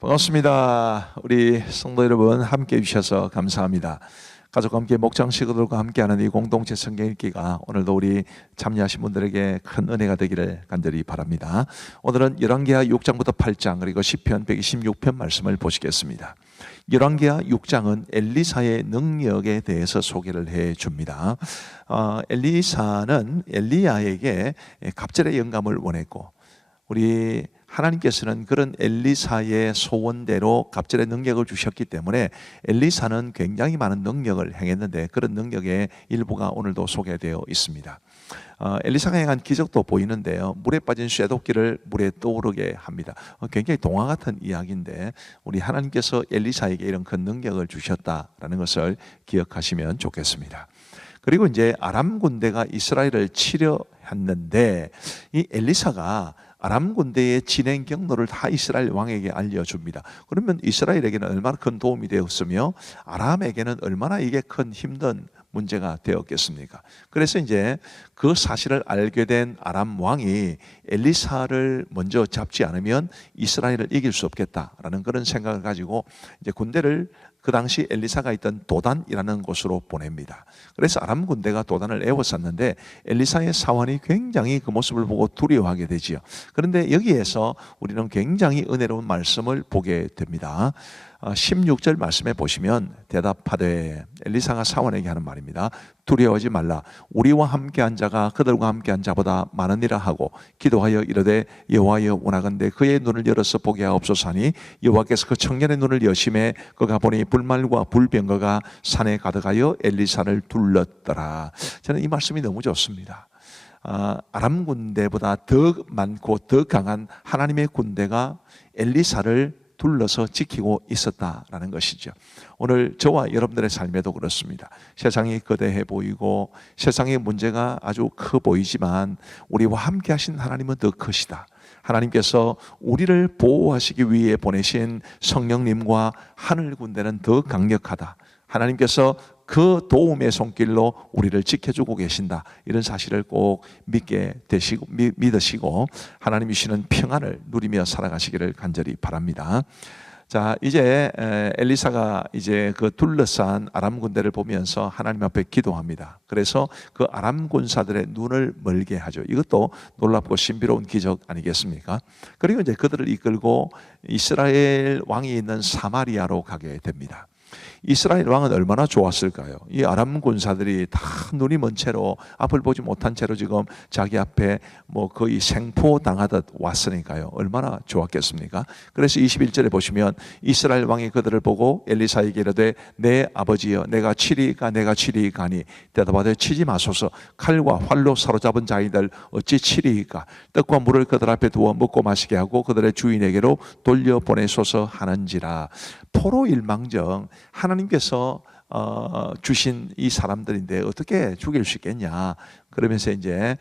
반갑습니다. 우리 성도 여러분 함께 해주셔서 감사합니다. 가족과 함께 목장 식구들과 함께하는 이 공동체 성경 읽기가 오늘도 우리 참여하신 분들에게 큰 은혜가 되기를 간절히 바랍니다. 오늘은 열왕기하 6장부터 8장 그리고 시편 126편 말씀을 보시겠습니다. 열왕기하 6장은 엘리사의 능력에 대해서 소개를 해줍니다. 엘리사는 엘리야에게 갑절의 영감을 원했고 우리 하나님께서는 그런 엘리사의 소원대로 갑절의 능력을 주셨기 때문에 엘리사는 굉장히 많은 능력을 행했는데 그런 능력의 일부가 오늘도 소개되어 있습니다. 엘리사가 행한 기적도 보이는데요, 물에 빠진 쇠도끼를 물에 떠오르게 합니다. 굉장히 동화 같은 이야기인데 우리 하나님께서 엘리사에게 이런 큰 능력을 주셨다라는 것을 기억하시면 좋겠습니다. 그리고 이제 아람 군대가 이스라엘을 치려 했는데 이 엘리사가 아람 군대의 진행 경로를 다 이스라엘 왕에게 알려줍니다. 그러면 이스라엘에게는 얼마나 큰 도움이 되었으며 아람에게는 얼마나 이게 큰 힘든 문제가 되었겠습니까? 그래서 이제 그 사실을 알게 된 아람 왕이 엘리사를 먼저 잡지 않으면 이스라엘을 이길 수 없겠다라는 그런 생각을 가지고 이제 군대를 그 당시 엘리사가 있던 도단이라는 곳으로 보냅니다. 그래서 아람 군대가 도단을 에워쌌는데 엘리사의 사환이 굉장히 그 모습을 보고 두려워하게 되지요. 그런데 여기에서 우리는 굉장히 은혜로운 말씀을 보게 됩니다. 16절 말씀에 보시면 대답하되, 엘리사가 사원에게 하는 말입니다. 두려워하지 말라. 우리와 함께한 자가 그들과 함께한 자보다 많으니라 하고 기도하여 이르되 여호와여 원하건대 그의 눈을 열어서 보게 하옵소서 하니 여호와께서 그 청년의 눈을 여심해 그가 보니 불말과 불병거가 산에 가득하여 엘리사를 둘렀더라. 저는 이 말씀이 너무 좋습니다. 아람 군대보다 더 많고 더 강한 하나님의 군대가 엘리사를 둘러서 지키고 있었다라는 것이죠. 오늘 저와 여러분들의 삶에도 그렇습니다. 세상이 거대해 보이고 세상의 문제가 아주 커 보이지만 우리와 함께 하신 하나님은 더 크시다. 하나님께서 우리를 보호하시기 위해 보내신 성령님과 하늘 군대는 더 강력하다. 하나님께서 그 도움의 손길로 우리를 지켜주고 계신다. 이런 사실을 꼭 믿으시고 하나님이 주시는 평안을 누리며 살아가시기를 간절히 바랍니다. 자, 이제 엘리사가 이제 그 둘러싼 아람 군대를 보면서 하나님 앞에 기도합니다. 그래서 그 아람 군사들의 눈을 멀게 하죠. 이것도 놀랍고 신비로운 기적 아니겠습니까? 그리고 이제 그들을 이끌고 이스라엘 왕이 있는 사마리아로 가게 됩니다. 이스라엘 왕은 얼마나 좋았을까요? 이 아람 군사들이 다 눈이 먼 채로 앞을 보지 못한 채로 지금 자기 앞에 뭐 거의 생포당하듯 왔으니까요. 얼마나 좋았겠습니까? 그래서 21절에 보시면 이스라엘 왕이 그들을 보고 엘리사에게 이르되 내 아버지여 내가 치리이까 하니 대답하되 치지 마소서. 칼과 활로 사로잡은 자이들 어찌 치리이까. 떡과 물을 그들 앞에 두어 먹고 마시게 하고 그들의 주인에게로 돌려보내소서 하는지라. 포로일망정 하나님께서 주신 이 사람들인데 어떻게 죽일 수 있겠냐. 그러면서 이제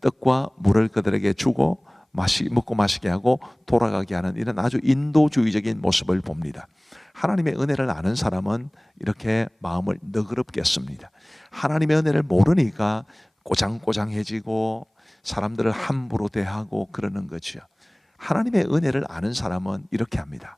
떡과 물을 그들에게 주고 먹고 마시게 하고 돌아가게 하는 이런 아주 인도주의적인 모습을 봅니다. 하나님의 은혜를 아는 사람은 이렇게 마음을 너그럽겠습니다. 하나님의 은혜를 모르니까 꼬장꼬장해지고 사람들을 함부로 대하고 그러는 거죠. 하나님의 은혜를 아는 사람은 이렇게 합니다.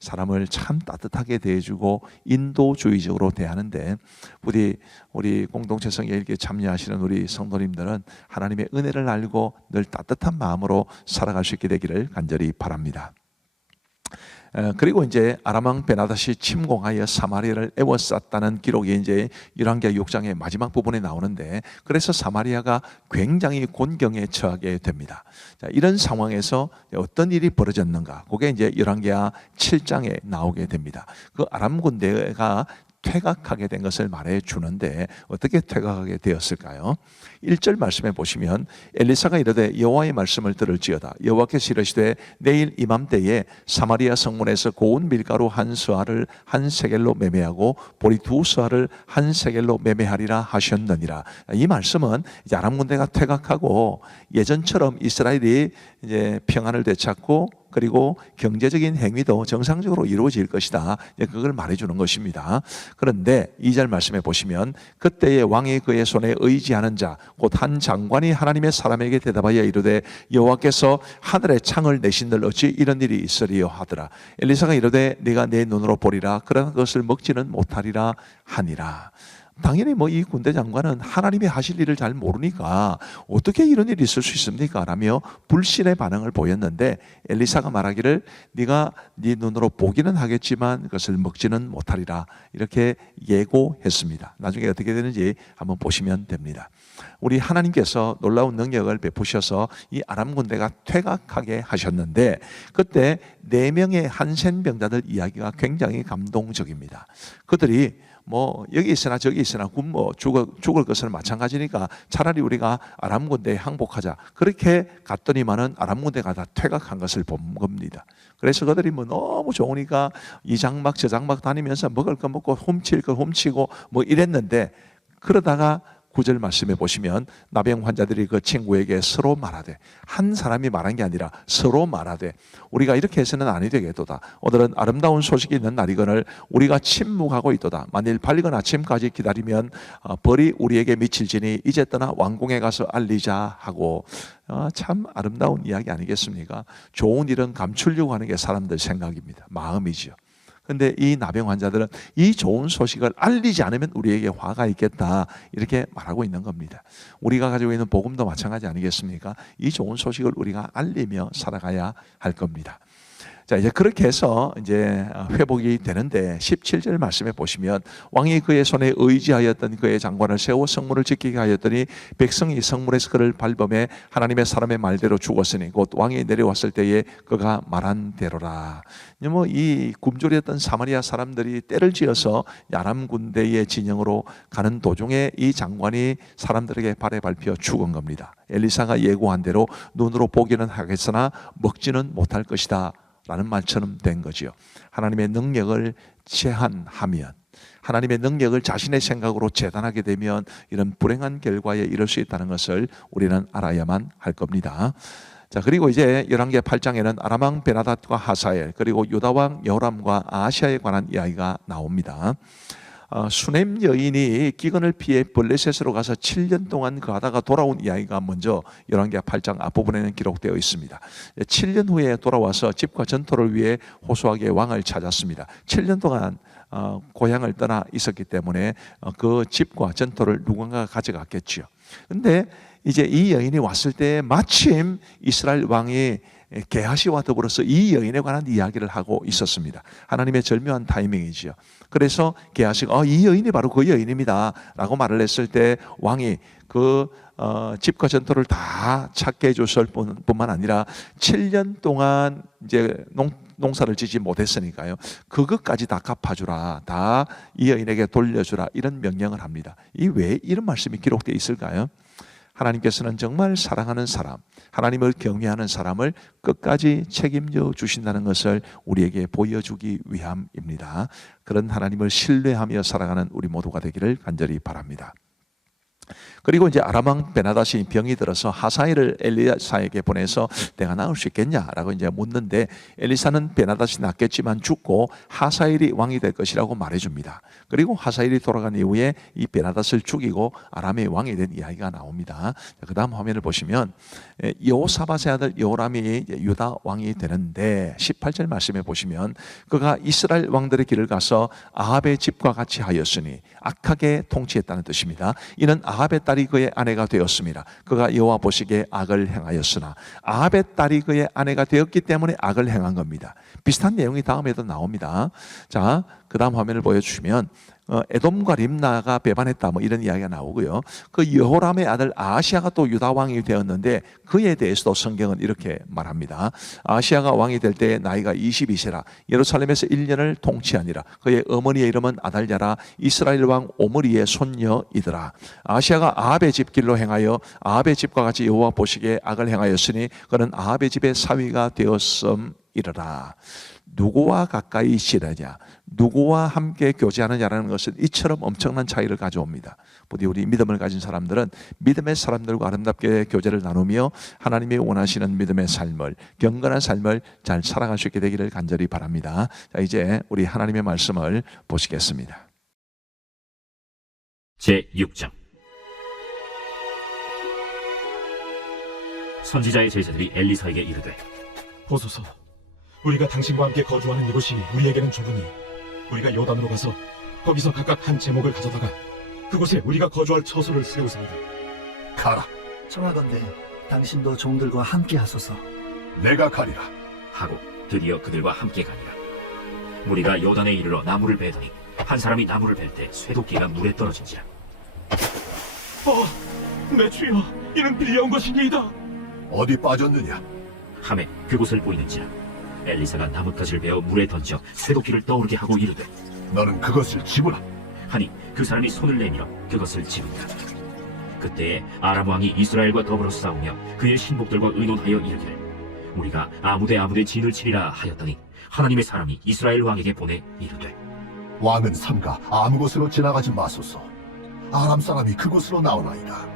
사람을 참 따뜻하게 대해주고 인도주의적으로 대하는데 우리 공동체 성경 읽기에 참여하시는 우리 성도님들은 하나님의 은혜를 알고 늘 따뜻한 마음으로 살아갈 수 있게 되기를 간절히 바랍니다. 그리고 이제 아람 왕 베나닷이 침공하여 사마리아를 에워쌌다는 기록이 이제 열왕기하 6장의 마지막 부분에 나오는데, 그래서 사마리아가 굉장히 곤경에 처하게 됩니다. 자, 이런 상황에서 어떤 일이 벌어졌는가? 그게 이제 열왕기하 7장에 나오게 됩니다. 그 아람 군대가 퇴각하게 된 것을 말해 주는데 어떻게 퇴각하게 되었을까요? 1절 말씀에 보시면 엘리사가 이르되 여호와의 말씀을 들을지어다. 여호와께서 이르시되 내일 이맘때에 사마리아 성문에서 고운 밀가루 한 스아를 한 세겔로 매매하고 보리 두 스아를 한 세겔로 매매하리라 하셨느니라. 이 말씀은 이제 아람 군대가 퇴각하고 예전처럼 이스라엘이 이제 평안을 되찾고 그리고 경제적인 행위도 정상적으로 이루어질 것이다. 그걸 말해주는 것입니다. 그런데 2절 말씀해 보시면 그때의 왕이 그의 손에 의지하는 자 곧 한 장관이 하나님의 사람에게 대답하여 이르되 여호와께서 하늘에 창을 내신들 어찌 이런 일이 있으리요 하더라. 엘리사가 이르되 네가 내 눈으로 보리라 그러나 그것을 먹지는 못하리라 하니라. 당연히 이 군대 장관은 하나님이 하실 일을 잘 모르니까 어떻게 이런 일이 있을 수 있습니까? 라며 불신의 반응을 보였는데 엘리사가 말하기를 네가 네 눈으로 보기는 하겠지만 그것을 먹지는 못하리라 이렇게 예고했습니다. 나중에 어떻게 되는지 한번 보시면 됩니다. 우리 하나님께서 놀라운 능력을 베푸셔서 이 아람 군대가 퇴각하게 하셨는데 그때 4명의 한센병자들 이야기가 굉장히 감동적입니다. 그들이 여기 있으나 저기 있으나 굶어 죽을 것은 마찬가지니까 차라리 우리가 아람 군대에 항복하자 그렇게 갔더니만은 아람 군대가 다 퇴각한 것을 본 겁니다. 그래서 그들이 너무 좋으니까 이 장막 저 장막 다니면서 먹을 거 먹고 훔칠 거 훔치고 이랬는데 그러다가 9절 말씀해 보시면 나병 환자들이 그 친구에게 서로 말하되 한 사람이 말한 게 아니라 서로 말하되 우리가 이렇게 해서는 아니 되겠도다. 오늘은 아름다운 소식이 있는 날이거늘 우리가 침묵하고 있도다. 만일 밝은 아침까지 기다리면 벌이 우리에게 미칠지니 이제 떠나 왕궁에 가서 알리자 하고 참 아름다운 이야기 아니겠습니까? 좋은 일은 감추려고 하는 게 사람들 생각입니다. 마음이지요. 그런데 이 나병 환자들은 이 좋은 소식을 알리지 않으면 우리에게 화가 있겠다 이렇게 말하고 있는 겁니다. 우리가 가지고 있는 복음도 마찬가지 아니겠습니까? 이 좋은 소식을 우리가 알리며 살아가야 할 겁니다. 자, 이제 그렇게 해서 이제 회복이 되는데 17절 말씀에 보시면 왕이 그의 손에 의지하였던 그의 장관을 세워 성문을 지키게 하였더니 백성이 성문에서 그를 밟음에 하나님의 사람의 말대로 죽었으니 곧 왕이 내려왔을 때에 그가 말한 대로라. 이 굶주렸던 사마리아 사람들이 때를 지어서 아람 군대의 진영으로 가는 도중에 이 장관이 사람들에게 발에 밟혀 죽은 겁니다. 엘리사가 예고한 대로 눈으로 보기는 하겠으나 먹지는 못할 것이다 라는 말처럼 된 거죠. 하나님의 능력을 제한하면, 하나님의 능력을 자신의 생각으로 재단하게 되면 이런 불행한 결과에 이를 수 있다는 것을 우리는 알아야만 할 겁니다. 자, 그리고 이제 열왕기 8장에는 아람 왕 베나닷과 하사엘 그리고 유다 왕 여호람과 아하시아에 관한 이야기가 나옵니다. 수넴 여인이 기근을 피해 블레셋으로 가서 7년 동안 거하다가 돌아온 이야기가 먼저 열왕기 8장 앞부분에는 기록되어 있습니다. 7년 후에 돌아와서 집과 전토를 위해 호소하게 왕을 찾았습니다. 7년 동안 고향을 떠나 있었기 때문에 그 집과 전토를 누군가가 가져갔겠죠. 그런데 이제 이 여인이 왔을 때 마침 이스라엘 왕이 게하시와 더불어서 이 여인에 관한 이야기를 하고 있었습니다. 하나님의 절묘한 타이밍이지요. 그래서 게하시가 이 여인이 바로 그 여인입니다 라고 말을 했을 때 왕이 그 집과 전토를 다 찾게 해줬을 뿐만 아니라 7년 동안 이제 농사를 짓지 못했으니까요. 그것까지 다 갚아주라. 다 이 여인에게 돌려주라. 이런 명령을 합니다. 이 왜 이런 말씀이 기록되어 있을까요? 하나님께서는 정말 사랑하는 사람, 하나님을 경외하는 사람을 끝까지 책임져 주신다는 것을 우리에게 보여주기 위함입니다. 그런 하나님을 신뢰하며 살아가는 우리 모두가 되기를 간절히 바랍니다. 그리고 이제 아람 왕 베나닷이 병이 들어서 하사엘을 엘리사에게 보내서 내가 나을 수 있겠냐라고 이제 묻는데 엘리사는 베나닷이 낫겠지만 죽고 하사엘이 왕이 될 것이라고 말해줍니다. 그리고 하사엘이 돌아간 이후에 이 베나닷을 죽이고 아람의 왕이 된 이야기가 나옵니다. 그 다음 화면을 보시면 여호사밧의 아들 여호람이 유다 왕이 되는데 18절 말씀에 보시면 그가 이스라엘 왕들의 길을 가서 아합의 집과 같이 하였으니 악하게 통치했다는 뜻입니다. 이는 아합의 딸이 그의 아내가 되었습니다. 그가 여호와 보시기에 악을 행하였으나 아합의 딸이 그의 아내가 되었기 때문에 악을 행한 겁니다. 비슷한 내용이 다음에도 나옵니다. 자, 그 다음 화면을 보여주시면 에돔과 림나가 배반했다 이런 이야기가 나오고요. 그 여호람의 아들 아하시아가 또 유다 왕이 되었는데 그에 대해서도 성경은 이렇게 말합니다. 아하시아가 왕이 될 때 나이가 22세라 예루살렘에서 1년을 통치하니라. 그의 어머니의 이름은 아달랴라 이스라엘 왕 오므리의 손녀이더라. 아하시아가 아합의 집 길로 행하여 아합의 집과 같이 여호와 보시기에 악을 행하였으니 그는 아합의 집의 사위가 되었음이러라. 누구와 가까이 지내냐, 누구와 함께 교제하느냐라는 것은 이처럼 엄청난 차이를 가져옵니다. 부디 우리 믿음을 가진 사람들은 믿음의 사람들과 아름답게 교제를 나누며 하나님이 원하시는 믿음의 삶을, 경건한 삶을 잘 살아갈 수 있게 되기를 간절히 바랍니다. 자, 이제 우리 하나님의 말씀을 보시겠습니다. 제6장. 선지자의 제자들이 엘리사에게 이르되, 보소서, 우리가 당신과 함께 거주하는 이곳이 우리에게는 좁으니 우리가 요단으로 가서 거기서 각각 한 제목을 가져다가 그곳에 우리가 거주할 처소를 세우소이다. 가라. 청하건대 당신도 종들과 함께 하소서. 내가 가리라. 하고 드디어 그들과 함께 가니라. 무리가 요단에 이르러 나무를 베더니 한 사람이 나무를 벨 때 쇠도끼가 물에 떨어진지라. 내 주여, 이는 빌려온 것이니이다. 어디 빠졌느냐? 함에 그곳을 보이는지라. 엘리사가 나뭇가지를 베어 물에 던져 쇠도끼를 떠오르게 하고 이르되, 너는 그것을 집으라. 하니 그 사람이 손을 내밀어 그것을 집은다. 그때에 아람 왕이 이스라엘과 더불어 싸우며 그의 신복들과 의논하여 이르기를, 우리가 아무데 진을 치리라 하였더니 하나님의 사람이 이스라엘 왕에게 보내 이르되, 왕은 삼가 아무 곳으로 지나가지 마소서. 아람 사람이 그곳으로 나오나이다.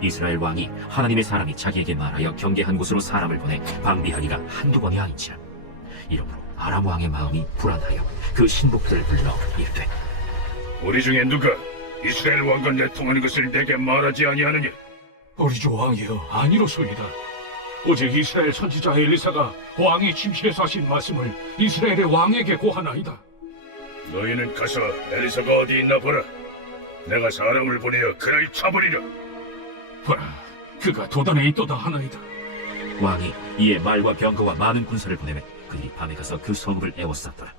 이스라엘 왕이 하나님의 사람이 자기에게 말하여 경계한 곳으로 사람을 보내 방비하기가 한두 번이 아닌지라. 이러므로 아람 왕의 마음이 불안하여 그 신복들을 불러 이르되, 우리 중에 누가 이스라엘 왕과 내통하는 것을 내게 말하지 아니하느냐? 우리 주 왕이여, 아니로소이다. 오직 이스라엘 선지자 엘리사가 왕이 침실에서 하신 말씀을 이스라엘의 왕에게 고하나이다. 너희는 가서 엘리사가 어디 있나 보라. 내가 사람을 보내어 그를 쳐버리라. 보라, 그가 도단에 있도다 하나이다. 왕이 이에 말과 병거와 많은 군사를 보내매 그들이 밤에 가서 그 성읍을 에워쌌더라.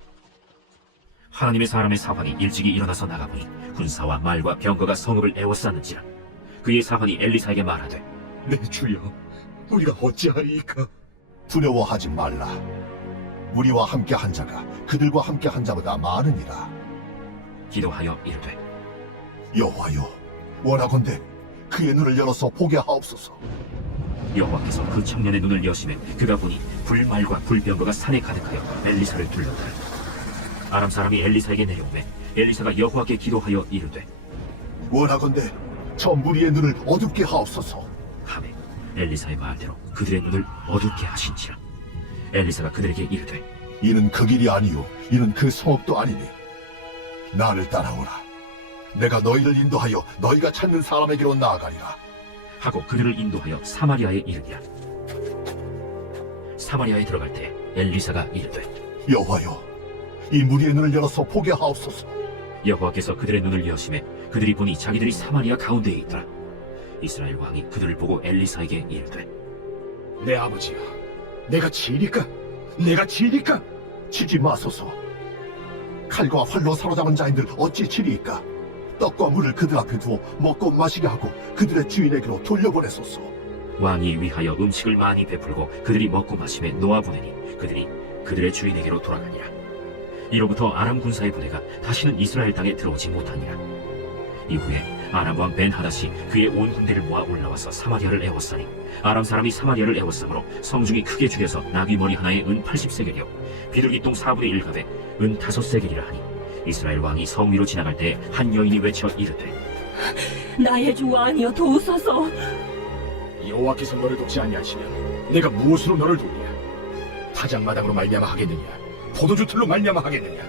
하나님의 사람의 사환이 일찍이 일어나서 나가보니 군사와 말과 병거가 성읍을 에워쌌는지라. 그의 사환이 엘리사에게 말하되, 내 주여, 우리가 어찌하리이까? 두려워하지 말라. 우리와 함께 한 자가 그들과 함께 한 자보다 많으니라. 기도하여 이르되, 여호와여, 원하건대 그의 눈을 열어서 보게 하옵소서. 여호와께서 그 청년의 눈을 여시매 그가 보니 불말과 불병거가 산에 가득하여 엘리사를 둘렀더라. 아람 사람이 엘리사에게 내려오매 엘리사가 여호와께 기도하여 이르되, 원하건대 저 무리의 눈을 어둡게 하옵소서. 하매 엘리사의 말대로 그들의 눈을 어둡게 하신지라. 엘리사가 그들에게 이르되, 이는 그 길이 아니요 이는 그 성읍도 아니니 나를 따라오라. 내가 너희를 인도하여 너희가 찾는 사람에게로 나아가리라. 하고 그들을 인도하여 사마리아에 이르니라. 사마리아에 들어갈 때 엘리사가 이르되, 여호와여, 이 무리의 눈을 열어서 보게 하옵소서. 여호와께서 그들의 눈을 여시매 그들이 보니 자기들이 사마리아 가운데에 있더라. 이스라엘 왕이 그들을 보고 엘리사에게 이르되, 내 아버지여, 내가 치리까? 내가 치리까? 치지 마소서. 칼과 활로 사로잡은 자인들 어찌 치리이까? 떡과 물을 그들 앞에 두어 먹고 마시게 하고 그들의 주인에게로 돌려보내소서. 왕이 위하여 음식을 많이 베풀고 그들이 먹고 마심에 놓아보내니 그들이 그들의 주인에게로 돌아가니라. 이로부터 아람 군사의 부대가 다시는 이스라엘 땅에 들어오지 못하니라. 이후에 아람 왕 벤하닷이 그의 온 군대를 모아 올라와서 사마리아를 에워싸니 아람 사람이 사마리아를 에워싸므로 성중이 크게 줄여서 나귀 머리 하나에 은 80세겔이요 비둘기똥 4분의 1갑에 은 5세겔이라 하니, 이스라엘 왕이 성 위로 지나갈 때 한 여인이 외쳐 이르되, 나의 주 왕이여 도우소서. 여호와께서 너를 돕지 아니하시면 내가 무엇으로 너를 돕냐? 타작마당으로 말미암아 하겠느냐? 포도주 틀로 말미암아 하겠느냐?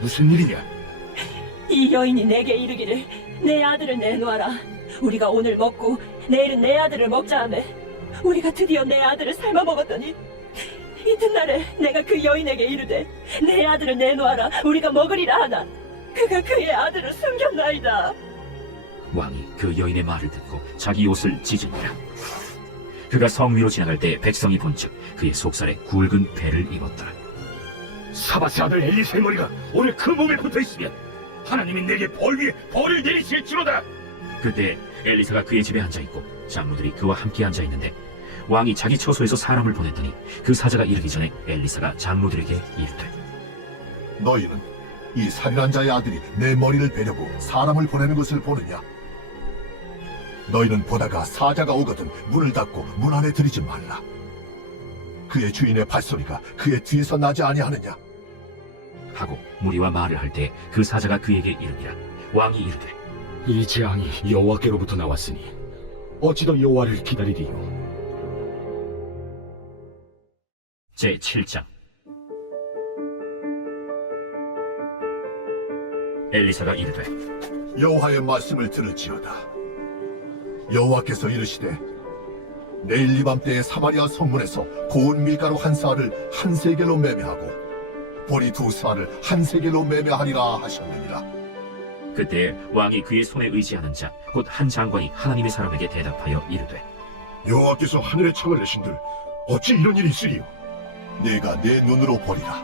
무슨 일이냐? 이 여인이 내게 이르기를 내 아들을 내놓아라. 우리가 오늘 먹고 내일은 내 아들을 먹자 하매 우리가 드디어 내 아들을 삶아 먹었더니 이튿날에 내가 그 여인에게 이르되 내 아들을 내놓아라. 우리가 먹으리라 하나 그가 그의 아들을 숨겼나이다. 왕이 그 여인의 말을 듣고 자기 옷을 찢으니라. 그가 성 위로 지나갈 때 백성이 본즉 그의 속살에 굵은 배를 입었더라. 사바스 아들 엘리사의 머리가 오늘 그 몸에 붙어있으면 하나님이 내게 벌 위에 벌을 내리실지로다. 그때 엘리사가 그의 집에 앉아있고 장로들이 그와 함께 앉아있는데 왕이 자기 처소에서 사람을 보냈더니 그 사자가 이르기 전에 엘리사가 장로들에게 이르되, 너희는 이 살인한 자의 아들이 내 머리를 베려고 사람을 보내는 것을 보느냐? 너희는 보다가 사자가 오거든 문을 닫고 문 안에 들이지 말라. 그의 주인의 발소리가 그의 뒤에서 나지 아니하느냐? 하고 무리와 말을 할 때 그 사자가 그에게 이르니라. 왕이 이르되 이 재앙이 여호와께로부터 나왔으니 어찌 더 여호와를 기다리리요? 제 7장. 엘리사가 이르되 여호와의 말씀을 들을지어다. 여호와께서 이르시되 내일 이 밤때에 사마리아 성문에서 고운 밀가루 한 사알을 한 세겔로 매매하고 보리 두 사알을 한 세겔로 매매하리라 하셨느니라. 그때 왕이 그의 손에 의지하는 자 곧 한 장관이 하나님의 사람에게 대답하여 이르되 여호와께서 하늘의 창을 내신들 어찌 이런 일이 있으리요? 내가 내 눈으로 보리라.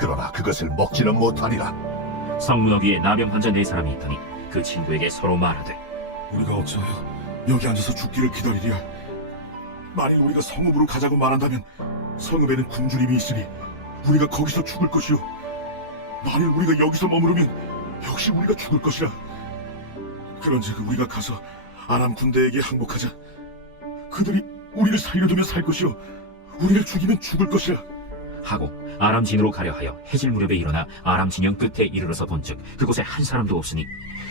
그러나 그것을 먹지는 못하리라. 성문어 위에 나병 환자 네 사람이 있더니 그 친구에게 서로 말하되 우리가 어찌하여 여기 앉아서 죽기를 기다리랴? 만일 우리가 성읍으로 가자고 말한다면 성읍에는 굶주림이 있으니 우리가 거기서 죽을 것이요. 만일 우리가 여기서 머무르면 역시 우리가 죽을 것이라. 그런즉 우리가 가서 아람 군대에게 항복하자. 그들이 우리를 살려두면 살 것이요 우리를 죽이면 죽을 것이라. 하고 아람 진으로 가려 하여 해질 무렵에 일어나 아람 진영 끝에 이르러서 본즉 그곳에 한 사람도 없으니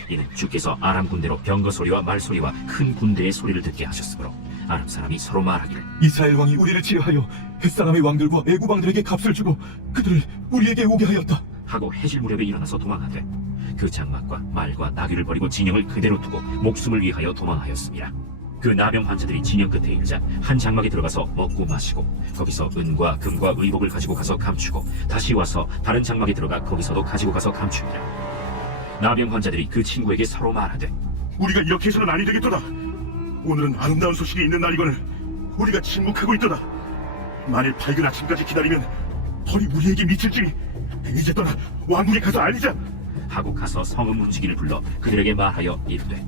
이는 주께서 아람 군대로 병거 소리와 말 소리와 큰 군대의 소리를 듣게 하셨으므로 아람 사람이 서로 말하기를 이스라엘 왕이 우리를 치하여 햇사람의 왕들과 애굽 왕들에게 값을 주고 그들을 우리에게 오게 하였다. 하고 해질 무렵에 일어나서 도망하되 그 장막과 말과 나귀를 버리고 진영을 그대로 두고 목숨을 위하여 도망하였습니다. 그 나병 환자들이 진영 끝에 이르자 한 장막에 들어가서 먹고 마시고 거기서 은과 금과 의복을 가지고 가서 감추고 다시 와서 다른 장막에 들어가 거기서도 가지고 가서 감춥니다. 나병 환자들이 그 친구에게 서로 말하되 우리가 이렇게 해서는 아니 되겠도다. 오늘은 아름다운 소식이 있는 날이거늘 우리가 침묵하고 있도다. 만일 밝은 아침까지 기다리면 벌이 우리에게 미칠지니 이제 떠나 왕궁에 가서 알리자. 하고 가서 성읍 문지기를 불러 그들에게 말하여 이르되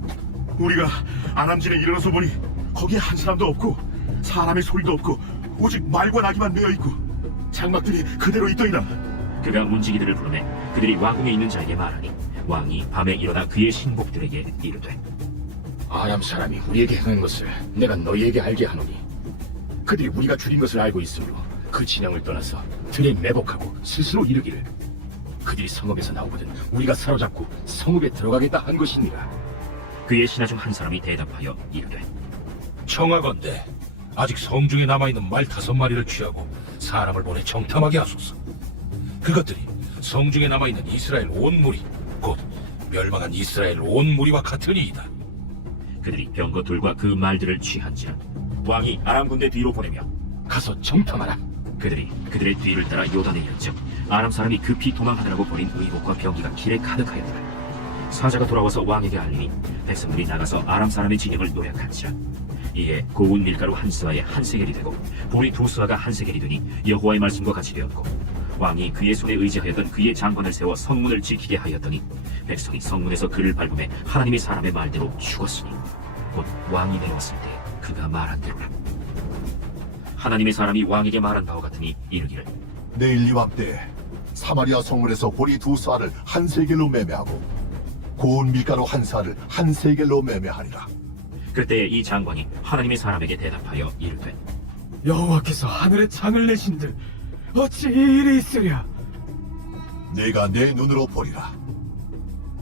우리가 아람진에 일어나서 보니 거기에 한 사람도 없고 사람의 소리도 없고 오직 말과 나귀만 메어 있고 장막들이 그대로 있더이다. 그가 문지기들을 부르매 그들이 왕궁에 있는 자에게 말하니 왕이 밤에 일어나 그의 신복들에게 이르되 아람 사람이 우리에게 행한 것을 내가 너희에게 알게 하노니 그들이 우리가 줄인 것을 알고 있으므로 그 진영을 떠나서 들에 매복하고 스스로 이르기를 그들이 성읍에서 나오거든 우리가 사로잡고 성읍에 들어가겠다 한 것이니라. 그의 신하 중 한 사람이 대답하여 이르되 청하건대 아직 성중에 남아있는 말 5마리를 취하고 사람을 보내 정탐하게 하소서. 그것들이 성중에 남아있는 이스라엘 온 무리 곧 멸망한 이스라엘 온 무리와 같으니이다. 그들이 병거 둘과 그 말들을 취한지라 왕이 아람 군대 뒤로 보내며 가서 정탐하라. 그들이 그들의 뒤를 따라 요단에 이른즉 아람 사람이 급히 도망하느라고 버린 의복과 병기가 길에 가득하였더라. 사자가 돌아와서 왕에게 알리니 백성들이 나가서 아람 사람의 진영을 노략한지라. 이에 고운 밀가루 한 스와에 한 세겔이 되고 보리 두 스와가 한 세겔이 되니 여호와의 말씀과 같이 되었고 왕이 그의 손에 의지하였던 그의 장관을 세워 성문을 지키게 하였더니 백성이 성문에서 그를 밟음에 하나님의 사람의 말대로 죽었으니 곧 왕이 내려왔을 때 그가 말한 대로라. 하나님의 사람이 왕에게 말한 바와 같으니 이르기를 내일 이 밤때에 사마리아 성문에서 보리 두 사알을 한 세겔로 매매하고 고운 밀가루 한 사알을 한 세겔로 매매하리라. 그때 이 장관이 하나님의 사람에게 대답하여 이르되 여호와께서 하늘의 창을 내신들 어찌 이 일이 있으랴? 내가 내 눈으로 보리라.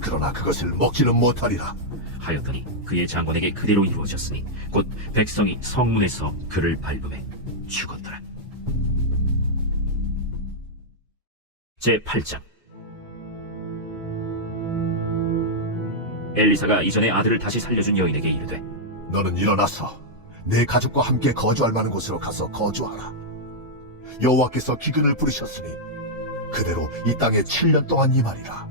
그러나 그것을 먹지는 못하리라. 하였더니 그의 장관에게 그대로 이루어졌으니 곧 백성이 성문에서 그를 밟음에 죽었더라. 제 8장. 엘리사가 이전에 아들을 다시 살려준 여인에게 이르되 너는 일어나서 내 가족과 함께 거주할 만한 곳으로 가서 거주하라. 여호와께서 기근을 부르셨으니 그대로 이 땅에 7년 동안 임하리라.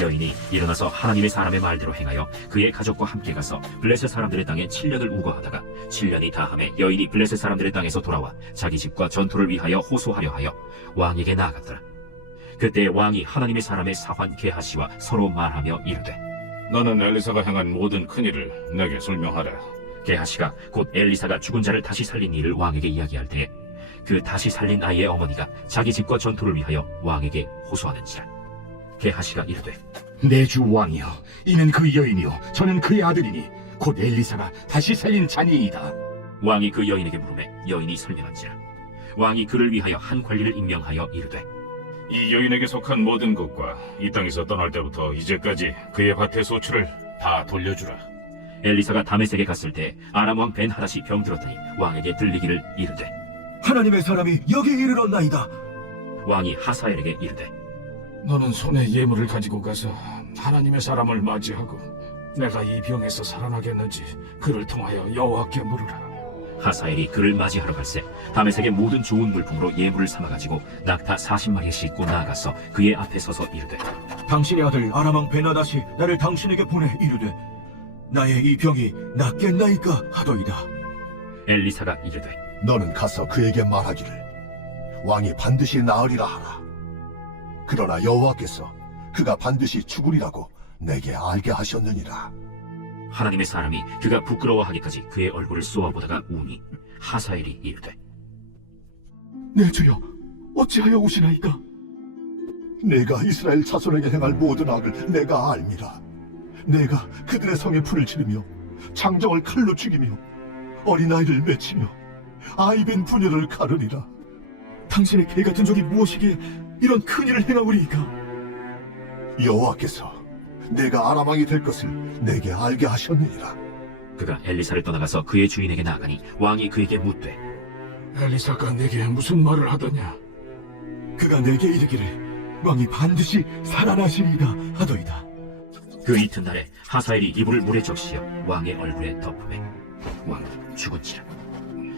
여인이 일어나서 하나님의 사람의 말대로 행하여 그의 가족과 함께 가서 블레셋 사람들의 땅에 7년을 우거하다가 7년이 다함에 여인이 블레셋 사람들의 땅에서 돌아와 자기 집과 전투를 위하여 호소하려 하여 왕에게 나아갔더라. 그때 왕이 하나님의 사람의 사환 게하시와 서로 말하며 이르되 너는 엘리사가 행한 모든 큰일을 내게 설명하라. 게하시가 곧 엘리사가 죽은 자를 다시 살린 일을 왕에게 이야기할 때에 그 다시 살린 아이의 어머니가 자기 집과 전투를 위하여 왕에게 호소하는지라. 게하시가 이르되 내 주 왕이여, 이는 그 여인이요 저는 그의 아들이니 곧 엘리사가 다시 살린 자니이다. 왕이 그 여인에게 물으매 여인이 설명한지라. 왕이 그를 위하여 한 관리를 임명하여 이르되 이 여인에게 속한 모든 것과 이 땅에서 떠날 때부터 이제까지 그의 밭의 소출을 다 돌려주라. 엘리사가 다메섹에 갔을 때 아람 왕 벤하닷이 병들었더니 왕에게 들리기를 이르되 하나님의 사람이 여기 이르렀나이다. 왕이 하사엘에게 이르되 너는 손에 예물을 가지고 가서 하나님의 사람을 맞이하고 내가 이 병에서 살아나겠는지 그를 통하여 여호와께 물으라. 하사엘이 그를 맞이하러 갈새 다메섹의 모든 좋은 물품으로 예물을 삼아가지고 낙타 40마리에 싣고 나아가서 그의 앞에 서서 이르되 당신의 아들 아람왕 베나닷이 나를 당신에게 보내 이르되 나의 이 병이 낫겠나이까 하더이다. 엘리사가 이르되 너는 가서 그에게 말하기를 왕이 반드시 나으리라 하라. 그러나 여호와께서 그가 반드시 죽으리라고 내게 알게 하셨느니라. 하나님의 사람이 그가 부끄러워하기까지 그의 얼굴을 쏘아보다가 우니 하사엘이 이르되 내 주여 어찌하여 오시나이까? 내가 이스라엘 자손에게 행할 모든 악을 내가 알미라. 내가 그들의 성에 불을 지르며 장정을 칼로 죽이며 어린아이를 맺히며 아이벤 부녀를 가르리라. 당신의 개 같은 종이 무엇이기에 이런 큰 일을 행하오리이까? 여호와께서 내가 아람 왕이 될 것을 내게 알게 하셨느니라. 그가 엘리사를 떠나가서 그의 주인에게 나가니 왕이 그에게 묻되 엘리사가 내게 무슨 말을 하더냐? 그가 내게 이르기를 왕이 반드시 살아나시리이다 하더이다. 그 이튿날에 하사엘이 이불을 물에 적시어 왕의 얼굴에 덮음에 왕은 죽은지라.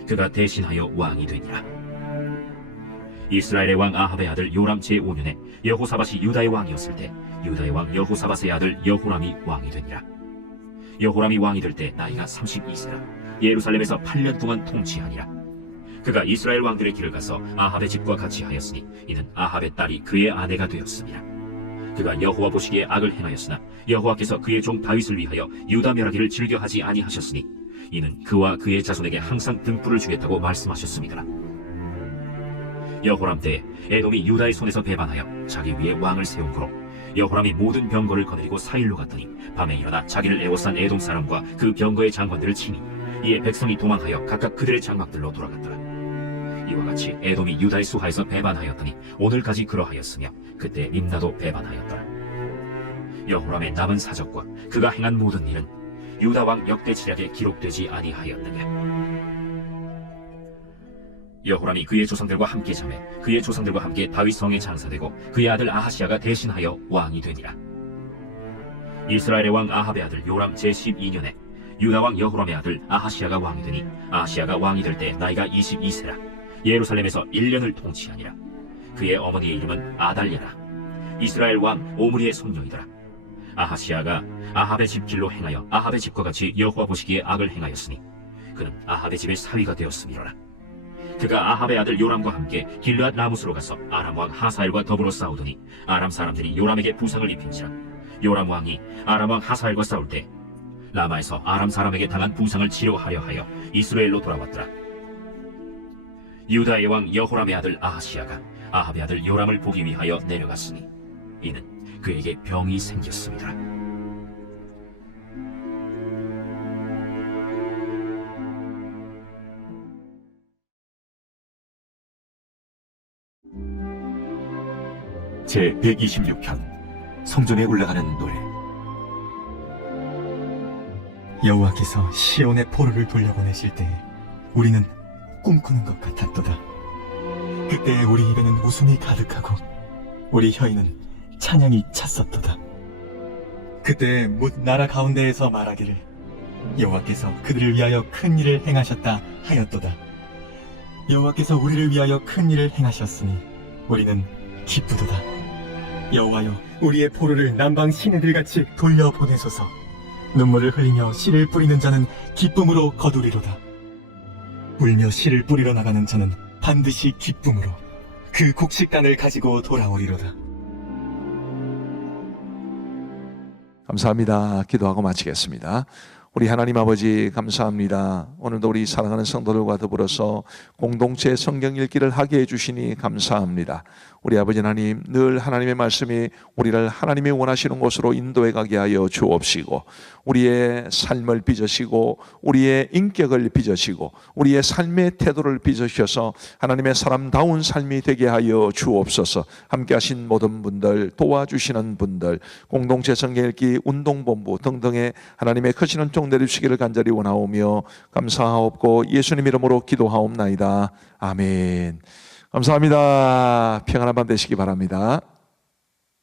그가 대신하여 왕이 되니라. 이스라엘의 왕 아합의 아들 요람 제5년에 여호사밧이 유다의 왕이었을 때 유다의 왕 여호사밧의 아들 여호람이 왕이 되니라. 여호람이 왕이 될 때 나이가 32세라 예루살렘에서 8년 동안 통치하니라. 그가 이스라엘 왕들의 길을 가서 아합의 집과 같이 하였으니 이는 아합의 딸이 그의 아내가 되었습니다. 그가 여호와 보시기에 악을 행하였으나 여호와께서 그의 종 다윗을 위하여 유다 멸하기를 즐겨하지 아니하셨으니 이는 그와 그의 자손에게 항상 등불을 주겠다고 말씀하셨습니다. 여호람 때에 에돔이 유다의 손에서 배반하여 자기 위에 왕을 세운 거로 여호람이 모든 병거를 거느리고 사일로 갔더니 밤에 일어나 자기를 애워싼 에돔 사람과 그 병거의 장관들을 치니 이에 백성이 도망하여 각각 그들의 장막들로 돌아갔더라. 이와 같이 에돔이 유다의 수하에서 배반하였더니 오늘까지 그러하였으며 그때 림나도 배반하였더라. 여호람의 남은 사적과 그가 행한 모든 일은 유다 왕 역대지략에 기록되지 아니하였느냐. 여호람이 그의 조상들과 함께 잠에 그의 조상들과 함께 다윗 성에 장사되고 그의 아들 아하시아가 대신하여 왕이 되니라. 이스라엘의 왕 아합의 아들 요람 제12년에 유다 왕 여호람의 아들 아하시아가 왕이 되니 아하시아가 왕이 될 때 나이가 22세라 예루살렘에서 1년을 통치하니라. 그의 어머니의 이름은 아달랴라. 이스라엘 왕 오므리의 손녀이더라. 아하시아가 아합의 집 길로 행하여 아합의 집과 같이 여호와 보시기에 악을 행하였으니 그는 아합의 집의 사위가 되었음이로라. 그가 아합의 아들 요람과 함께 길르앗 라무스로 가서 아람 왕 하사엘과 더불어 싸우더니 아람 사람들이 요람에게 부상을 입힌지라. 요람 왕이 아람 왕 하사엘과 싸울 때 라마에서 아람 사람에게 당한 부상을 치료하려 하여 이스라엘로 돌아왔더라. 유다의 왕 여호람의 아들 아하시아가 아합의 아들 요람을 보기 위하여 내려갔으니 이는 그에게 병이 생겼습니다. 제126편 성전에 올라가는 노래. 여호와께서 시온의 포로를 돌려보내실 때 우리는 꿈꾸는 것 같았도다. 그때 우리 입에는 웃음이 가득하고 우리 혀에는 찬양이 찼었도다. 그때 뭇 나라 가운데에서 말하기를 여호와께서 그들을 위하여 큰 일을 행하셨다 하였도다. 여호와께서 우리를 위하여 큰 일을 행하셨으니 우리는 기쁘도다. 여호와여, 우리의 포로를 남방 시내들같이 돌려보내소서. 눈물을 흘리며 씨를 뿌리는 자는 기쁨으로 거두리로다. 울며 씨를 뿌리러 나가는 자는 반드시 기쁨으로 그 곡식단을 가지고 돌아오리로다. 감사합니다. 기도하고 마치겠습니다. 우리 하나님 아버지 감사합니다. 오늘도 우리 사랑하는 성도들과 더불어서 공동체 성경 읽기를 하게 해주시니 감사합니다. 우리 아버지 하나님, 늘 하나님의 말씀이 우리를 하나님이 원하시는 곳으로 인도해 가게 하여 주옵시고, 우리의 삶을 빚으시고 우리의 인격을 빚으시고 우리의 삶의 태도를 빚으셔서 하나님의 사람다운 삶이 되게 하여 주옵소서. 함께 하신 모든 분들, 도와주시는 분들, 공동체 성경읽기 운동본부 등등의 하나님의 크시는 종들이 주시기를 간절히 원하오며 감사하옵고 예수님 이름으로 기도하옵나이다. 아멘. 감사합니다. 평안한 밤 되시기 바랍니다.